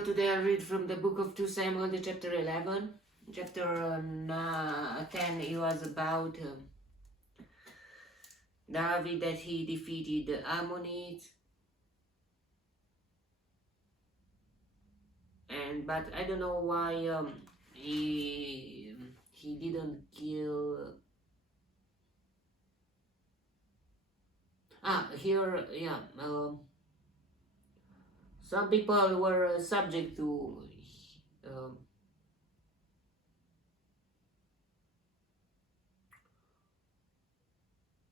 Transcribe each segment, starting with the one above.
So today I read from the book of 2 Samuel, the chapter 11. Chapter 10, it was about David, that he defeated the Ammonites. But I don't know why he didn't kill. Here, yeah. Some people were subject to. Um,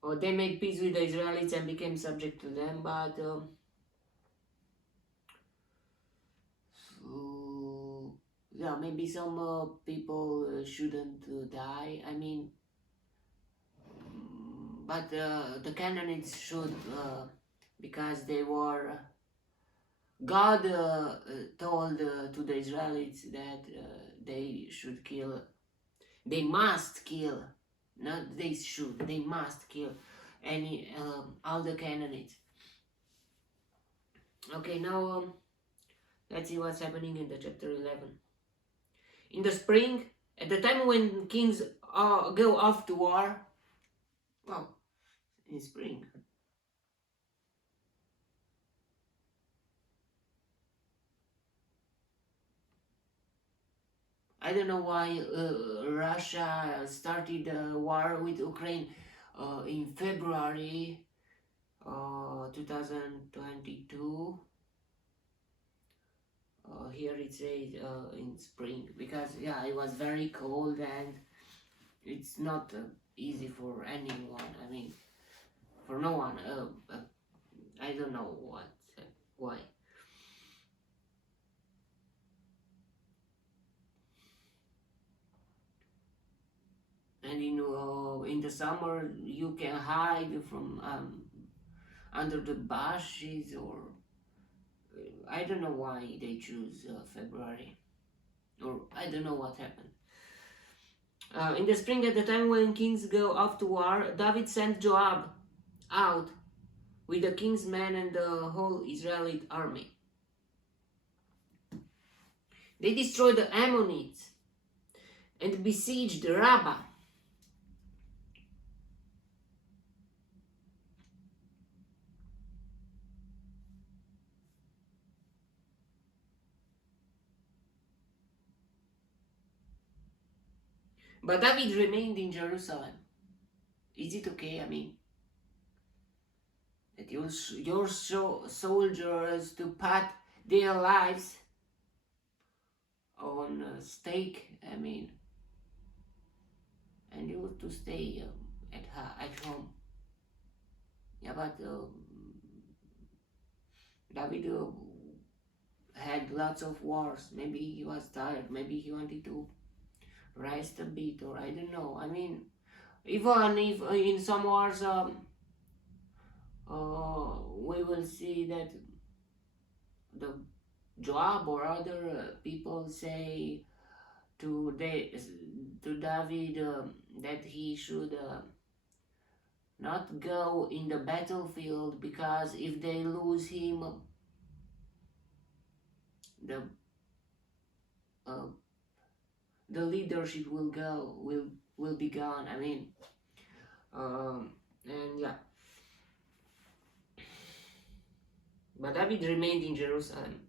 or they made peace with the Israelites and became subject to them, but so, yeah, maybe some people shouldn't die. I mean, but the Canaanites should, because they were. God told to the Israelites that they should kill. They must kill, not they should. They must kill any all the Canaanites. Okay, now let's see what's happening in the chapter 11. In the spring, at the time when kings go off to war, well, in spring. I don't know why Russia started a war with Ukraine in February 2022. Here it says in spring, because yeah, it was very cold and it's not easy for anyone. I mean, for no one. I don't know why. And in the summer you can hide from under the bushes, or I don't know why they choose February, or I don't know what happened. In the spring, at the time when kings go off to war, David sent Joab out with the king's men and the whole Israelite army. They destroyed the Ammonites and besieged Rabbah. But David remained in Jerusalem. Is it okay? I mean, that your soldiers to put their lives on a stake? I mean, and you to stay at home. Yeah, but David had lots of wars. Maybe he was tired. Maybe he wanted to rest a bit, or I don't know. I mean, even if in some wars we will see that the Joab or other people say to David that he should not go in the battlefield, because if they lose him, the uh, the leadership will be gone. I mean, and yeah. But David remained in Jerusalem.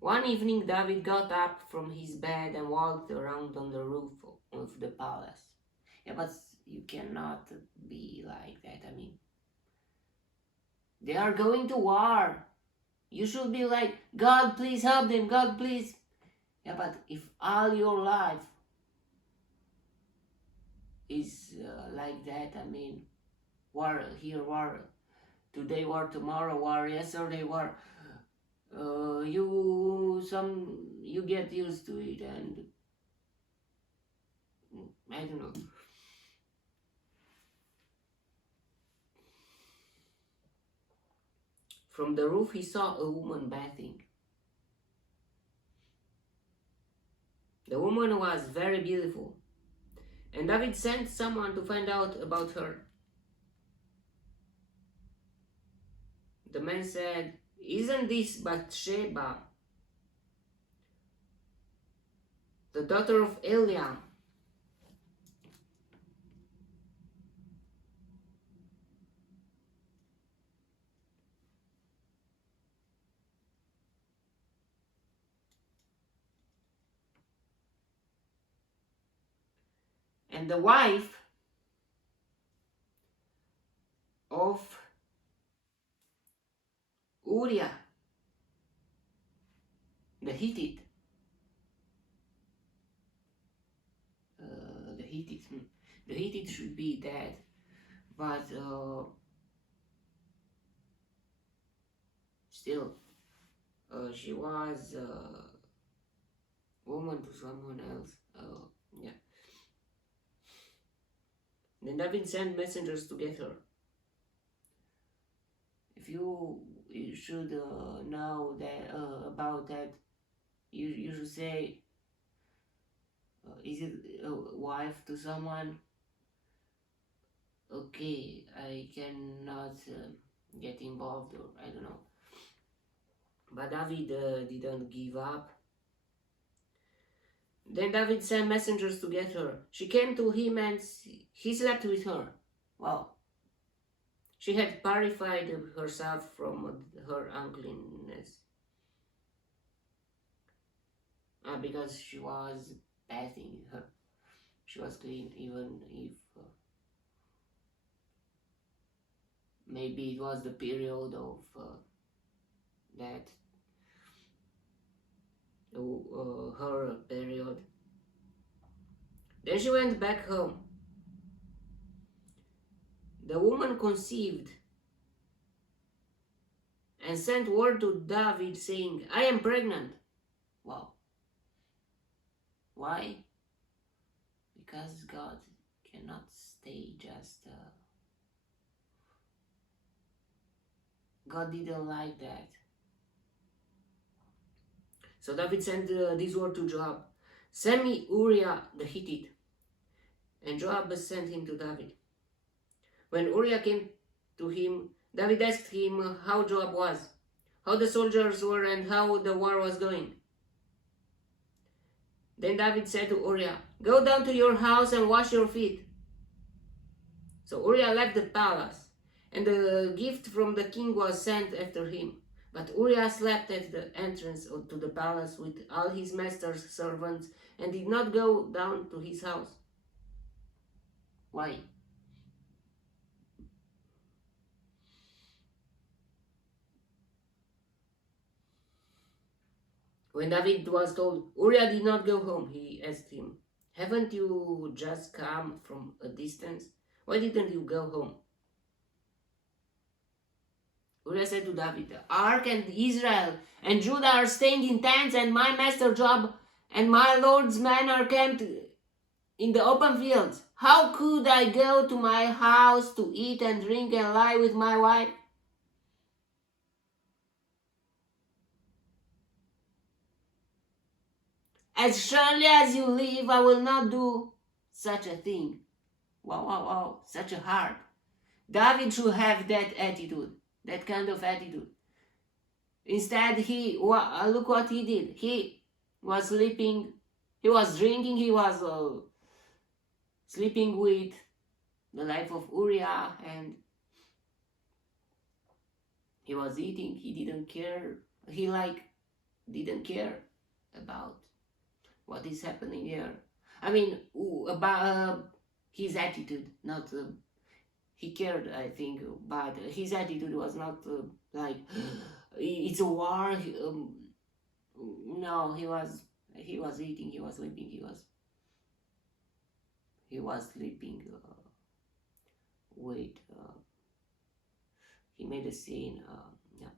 One evening, David got up from his bed and walked around on the roof of the palace. Yeah, but you cannot be like that. I mean, they are going to war. You should be like, God, please help them. God, please. Yeah, but if all your life is like that, I mean, war here, war today, war tomorrow, war yesterday, war. You get used to it, and I don't know. From the roof he saw a woman bathing. The woman was very beautiful, and David sent someone to find out about her. The man said, "Isn't this Bathsheba, the daughter of Eliam. And the wife of Uriah the Hittite. The Hittite. The Hittite should be dead, but still, she was a woman to someone else. Yeah. Then David sent messengers to get her. If you should know that about that, you should say, is it a wife to someone? Okay, I cannot get involved, or I don't know. But David didn't give up. Then David sent messengers to get her. She came to him and he slept with her. Wow. She had purified herself from her uncleanness. Because she was bathing her. She was clean, even if maybe it was the period of that her period. Then she went back home. The woman conceived and sent word to David saying, I am pregnant. Wow. Why? Because God cannot stay just... God didn't like that. So David sent this word to Joab. Send me Uriah the Hittite. And Joab sent him to David. When Uriah came to him, David asked him how Joab was, how the soldiers were, and how the war was going. Then David said to Uriah, go down to your house and wash your feet. So Uriah left the palace, and the gift from the king was sent after him. But Uriah slept at the entrance to the palace with all his master's servants and did not go down to his house. Why? When David was told, Uriah did not go home, he asked him, haven't you just come from a distance? Why didn't you go home? Uriah said to David, the ark and Israel and Judah are staying in tents, and my master Joab and my lord's men are camped in the open fields. How could I go to my house to eat and drink and lie with my wife? As surely as you live, I will not do such a thing. Wow, wow, wow, such a heart. David should have that attitude, that kind of attitude. Instead, look what he did. He was sleeping, he was drinking, he was sleeping with the life of Uriah, and he was eating. He didn't care. He didn't care about what is happening here. I mean, about his attitude, not he cared, I think, but his attitude was not like it's a war. No, he was eating, he was sleeping, he was sleeping with. He made a scene. Yeah.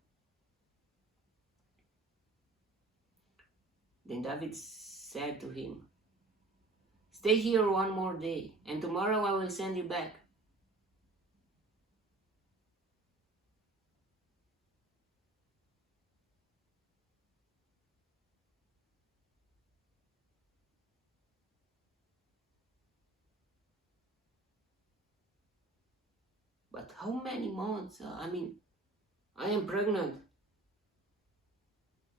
Then David said to him, stay here one more day, and tomorrow I will send you back. But how many months? I am pregnant.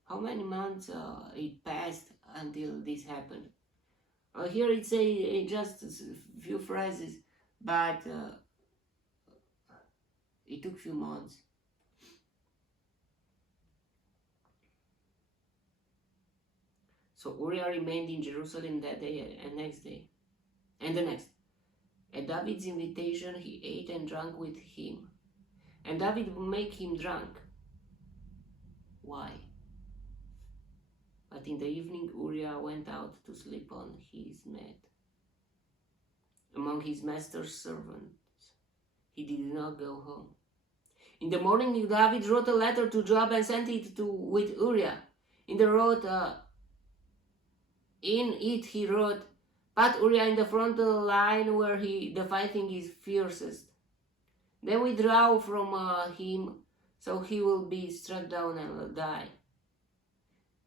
How many months it passed until this happened? Here it's just a few phrases, but it took few months. So Uriah remained in Jerusalem that day and next day, and the next. At David's invitation, he ate and drank with him, and David would make him drunk. Why? But in the evening, Uriah went out to sleep on his mat among his master's servants. He did not go home. In the morning, David wrote a letter to Joab and sent it with Uriah. In it he wrote, "Put Uriah in the front line where the fighting is fiercest. Then withdraw from him, so he will be struck down and will die."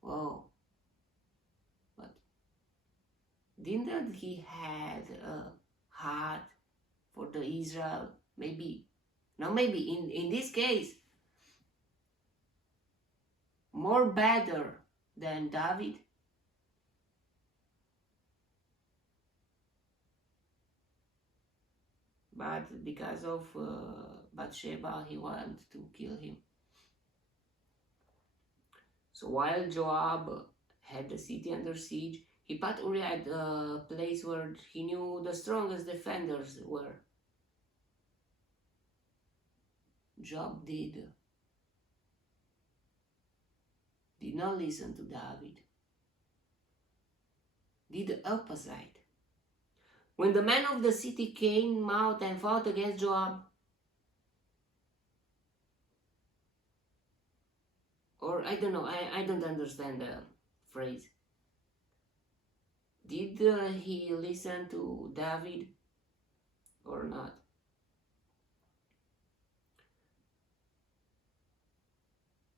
Wow. But didn't he had a heart for the Israel? Maybe. Now maybe in this case, more better than David. But because of Bathsheba, he wanted to kill him. So while Joab had the city under siege, he put Uriah at a place where he knew the strongest defenders were. Joab did not listen to David. Did the opposite. When the men of the city came out and fought against Joab, or I don't know, I don't understand the phrase. Did he listen to David or not?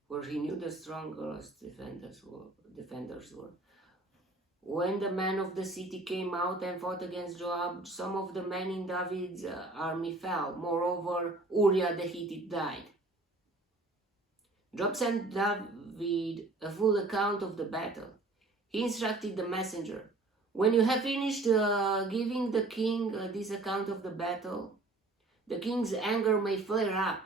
Where he knew the strongest defenders were. When the men of the city came out and fought against Joab, some of the men in David's army fell. Moreover, Uriah the Hittite died. Joab sent David a full account of the battle. He instructed the messenger, "When you have finished giving the king this account of the battle, the king's anger may flare up,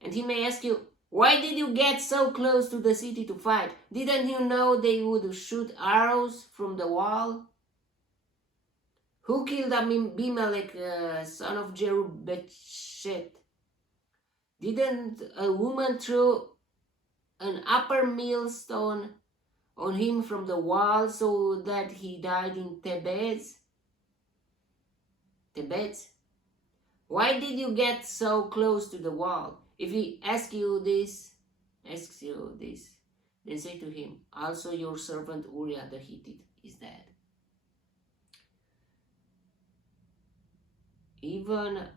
and he may ask you, 'Why did you get so close to the city to fight? Didn't you know they would shoot arrows from the wall?' Who killed Abimelech, son of Jerubbaal? Didn't a woman throw an upper millstone on him from the wall so that he died in Tebez? Why did you get so close to the wall? If he asks you this, then say to him, 'Also your servant Uriah the Hittite is dead.'" Even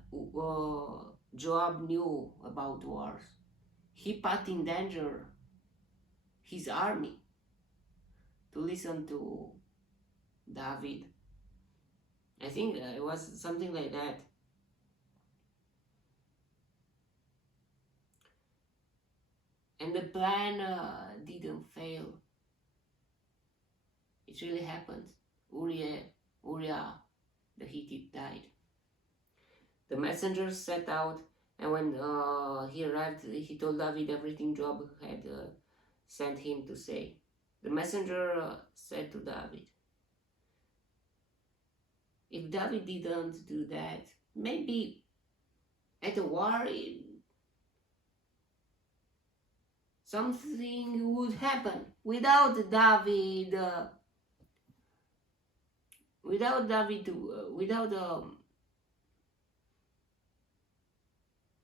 Joab knew about wars. He put in danger his army to listen to David. I think it was something like that. And the plan didn't fail. It really happened. Uriah the Hittite died. The messengers set out, and when he arrived, he told David everything Joab had sent him to say. The messenger said to David, "If David didn't do that, maybe at a war something would happen without David.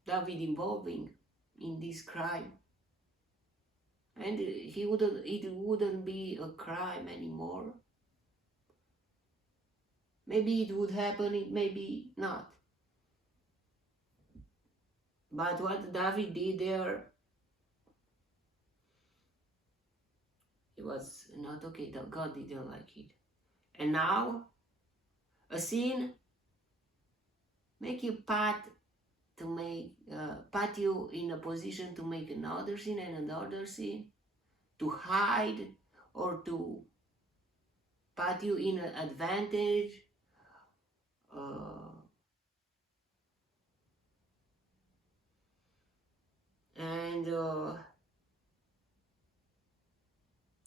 David involving in this crime, and it wouldn't be a crime anymore. Maybe it would happen, it maybe not. But what David did there, it was not okay. God didn't like it. And now, a sin make you put you in a position to make another sin and another sin, to hide or to put you in an advantage. Uh, and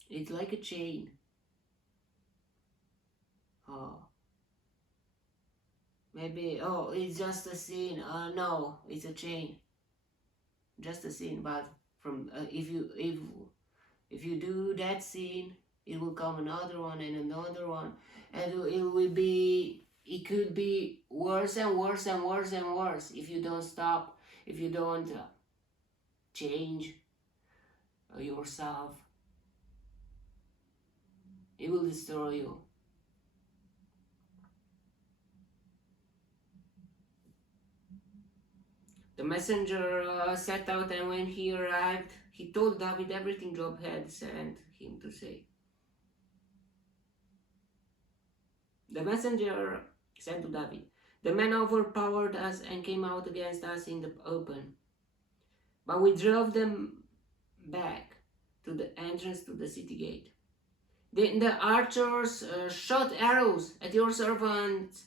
it's like a chain. Uh, Maybe, oh, it's just a scene. No, it's a chain. Just a scene, but from if you do that scene, it will come another one and another one, and it will be, it could be worse and worse and worse and worse if you don't stop, if you don't change yourself. It will destroy you. The messenger set out, and when he arrived, he told David everything Joab had sent him to say. The messenger said to David, "The men overpowered us and came out against us in the open, but we drove them back to the entrance to the city gate. The archers shot arrows at your servants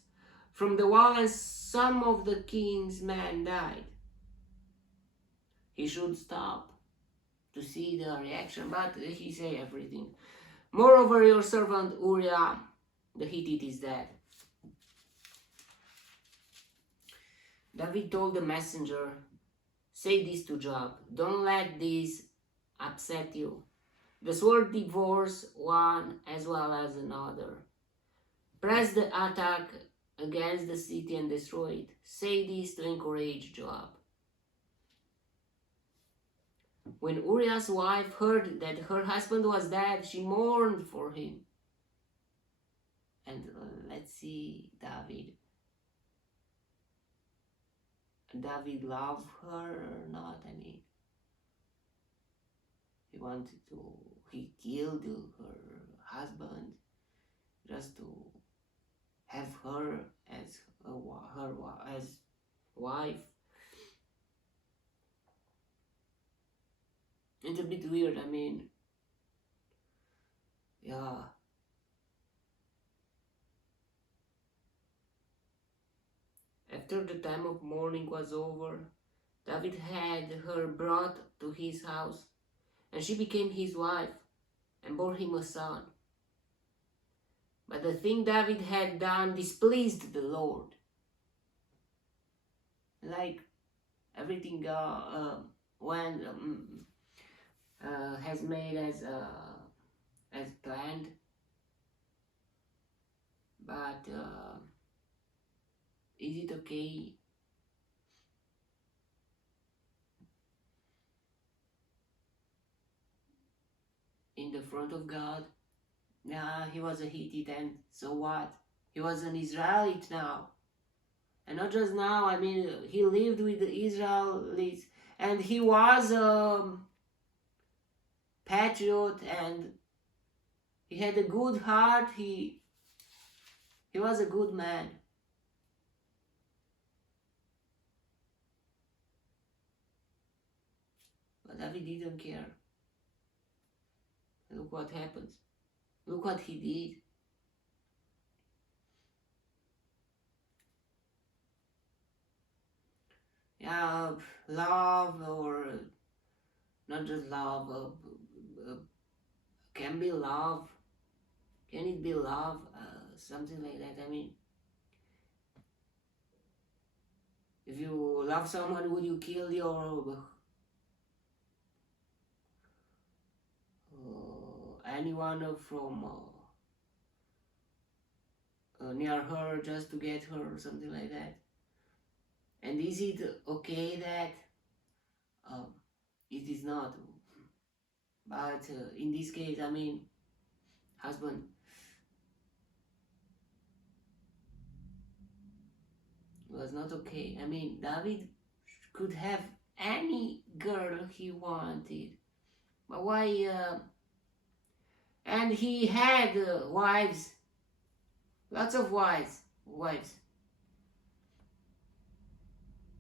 from the wall, and some of the king's men died." He should stop to see the reaction, but he say everything. "Moreover, your servant Uriah the Hittite is dead." David told the messenger, "Say this to Joab, don't let this upset you. The sword devours one as well as another. Press the attack against the city and destroy it. Say this to encourage Joab." When Uriah's wife heard that her husband was dead, she mourned for him. And let's see, David loved her or not. I mean, he killed her husband just to have her as as wife. It's a bit weird. I mean, yeah. After the time of mourning was over, David had her brought to his house, and she became his wife and bore him a son. But the thing David had done displeased the Lord. Like everything when has made as planned, but is it okay? In the front of God? Nah, he was a Hittite, and so what? He was an Israelite now. And not just now, I mean, he lived with the Israelites, and he was a patriot, and he had a good heart. He was a good man. But David didn't care. Look what happens. Look what he did. Yeah, love, or not just love, can be love. Can it be love? Something like that. I mean, if you love someone, would you kill your anyone from near her just to get her or something like that? And is it okay that it is not? But in this case, I mean, husband was not okay. I mean, David could have any girl he wanted, but why? And he had wives, lots of wives.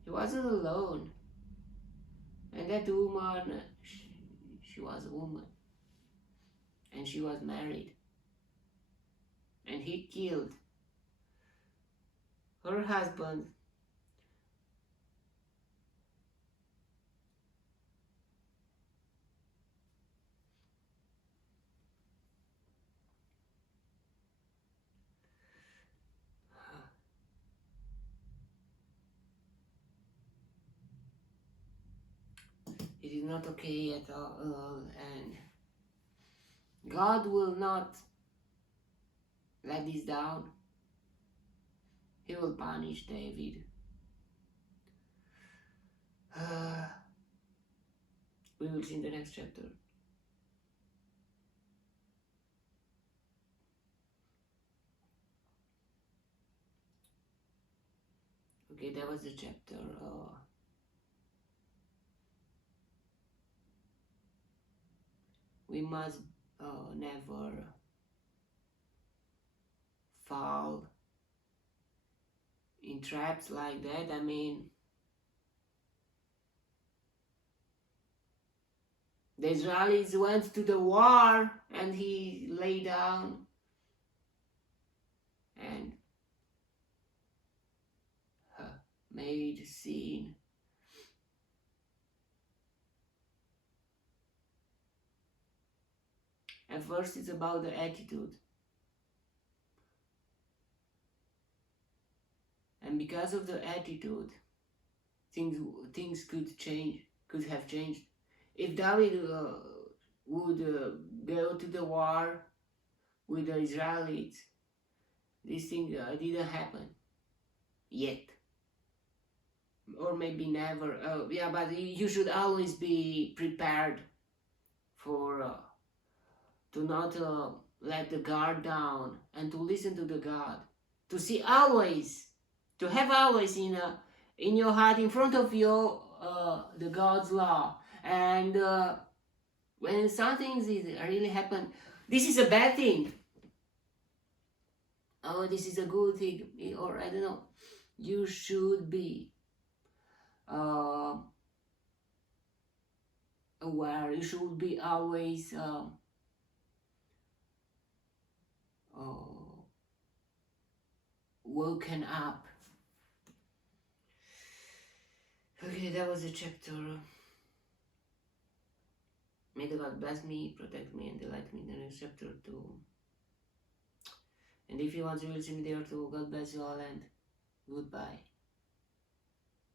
He wasn't alone, and that woman, she was a woman, and she was married. and he killed her husband. It is not okay at all, and God will not let this down. He will punish David. We will see in the next chapter. Okay, that was the chapter. We must never fall in traps like that. I mean, the Israelis went to the war and he lay down and made a scene. At first, it's about the attitude. And because of the attitude, things could have changed. If David would go to the war with the Israelites, this thing didn't happen yet, or maybe never. Yeah, but you should always be prepared for to not let the guard down and to listen to the God, to see always, to have always in your heart, in front of you, the God's law. And when something is really happen, this is a bad thing. Oh, this is a good thing, or I don't know. You should be aware. You should be always woken up. Okay, that was a chapter. May the God bless me, protect me, and delight me in the next chapter too. And if you want, you will see me there too. God bless you all, and goodbye.